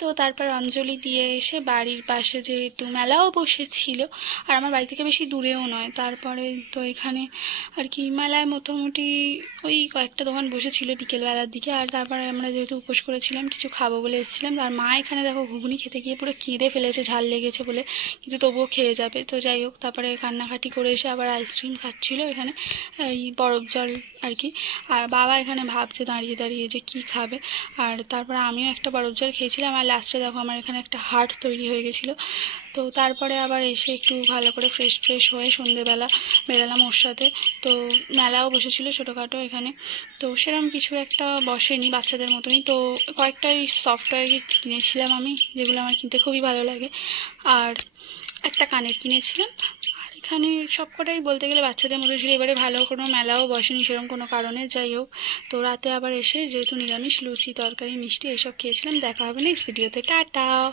তো তারপর অঞ্জলি দিয়ে এসে বাড়ির পাশে যেহেতু মেলাও বসেছিল, আর আমার বাড়ি থেকে বেশি দূরেও নয়, তারপরে তো এখানে আর কি মেলায় মোটামুটি ওই কয়েকটা দোকান বসেছিল বিকেলবেলার দিকে। আর তারপরে আমরা যেহেতু উপোস করেছিলাম কিছু খাবো বলে এসেছিলাম। আর মা এখানে দেখো ঘুগনি খেতে গিয়ে পুরো কেঁদে ফেলেছে, ঝাল লেগেছে বলে, কিন্তু তবুও খেয়ে যাবে। তো যাই হোক, তারপরে কান্নাকাটি করে এসে আবার আইসক্রিম খাচ্ছিল এখানে, এই বরফ জল আর কি। আর বাবা এখানে ভাবছে দাঁড়িয়ে দাঁড়িয়ে যে কী খাবে। আর তারপরে আমিও একটা বরফ জল খেয়েছিলাম। আর লাস্টে দেখো আমার এখানে একটা হার্ট তৈরি হয়ে গেছিলো। তো তারপরে আবার এসে একটু ভালো করে ফ্রেশ হয়ে সন্ধেবেলা বেরালাম ওর সাথে। তো মেলাও বসেছিল ছোটোখাটো এখানে, তো সেরকম কিছু একটা বসেনি, বাচ্চাদের মতনই। তো কয়েকটাই সফটওয়্যার কিনেছিলাম আমি, যেগুলো আমার কিনতে খুবই ভালো লাগে। আর একটা কানের কিনেছিলাম। আর এখানে সবকটাই বলতে গেলে বাচ্চাদের মতো ছিল। এবারে ভালো কোনো মেলাও বসেনি সেরকম কোনো কারণে। যাই হোক, তো রাতে আবার এসে যেহেতু নিরামিষ লুচি তরকারি মিষ্টি এসব খেয়েছিলাম। দেখা হবে নেক্সট ভিডিওতে, টাটা।